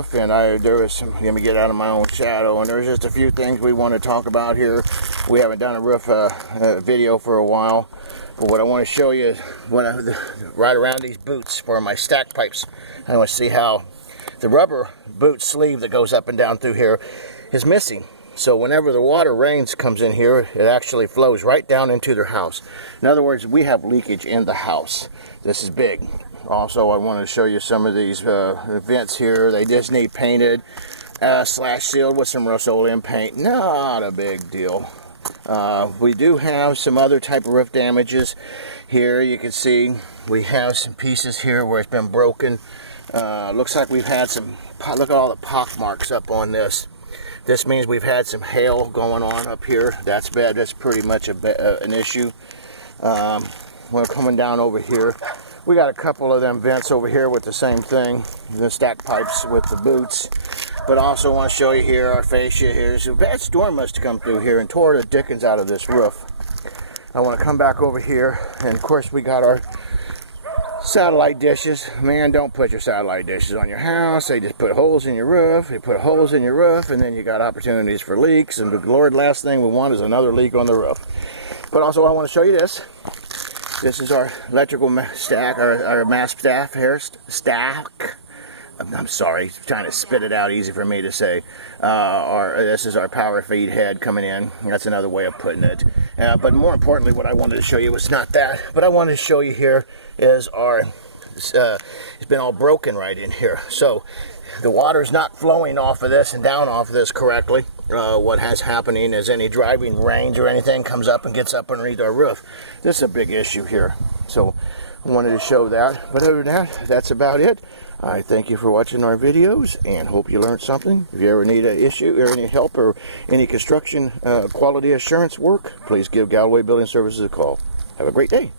roof, and there was some, let me get out of my own shadow, and there's just a few things we want to talk about here. We haven't done a roof video for a while, but what I want to show you is right around these boots for my stack pipes. I want to see how the rubber boot sleeve that goes up and down through here is missing. So whenever the water rains comes in here, it actually flows right down into their house. In other words, we have leakage in the house. This is big. Also, I want to show you some of these vents here. They just need painted slash sealed with some Rust-Oleum paint. Not a big deal. We do have some other type of roof damages here. You can see we have some pieces here where it's been broken. Looks like we've had some, look at all the pock marks up on this. This means we've had some hail going on up here. That's bad. That's pretty much an issue. We're coming down over here. We got a couple of them vents over here with the same thing, the stack pipes with the boots. But also want to show you here our fascia here. So a bad storm must have come through here and tore the dickens out of this roof. I want to come back over here, and of course we got our satellite dishes. Man, don't put your satellite dishes on your house. They just put holes in your roof. They put holes in your roof, and then you got opportunities for leaks. And the Lord, last thing we want is another leak on the roof. But also I want to show you this. This is our electrical stack, our mass staff here, stack. I'm sorry, trying to spit it out, easy for me to say. This is our power feed head coming in. That's another way of putting it. But more importantly, what I wanted to show you was not that. But I wanted to show you here is our, it's been all broken right in here. So the water's not flowing off of this and down off of this correctly. What has happening is any driving rains or anything comes up and gets up underneath our roof. This is a big issue here. So I wanted to show that. But other than that, that's about it. I thank you for watching our videos and hope you learned something. If you ever need an issue or any help or any construction quality assurance work, please give Galloway Building Services a call. Have a great day.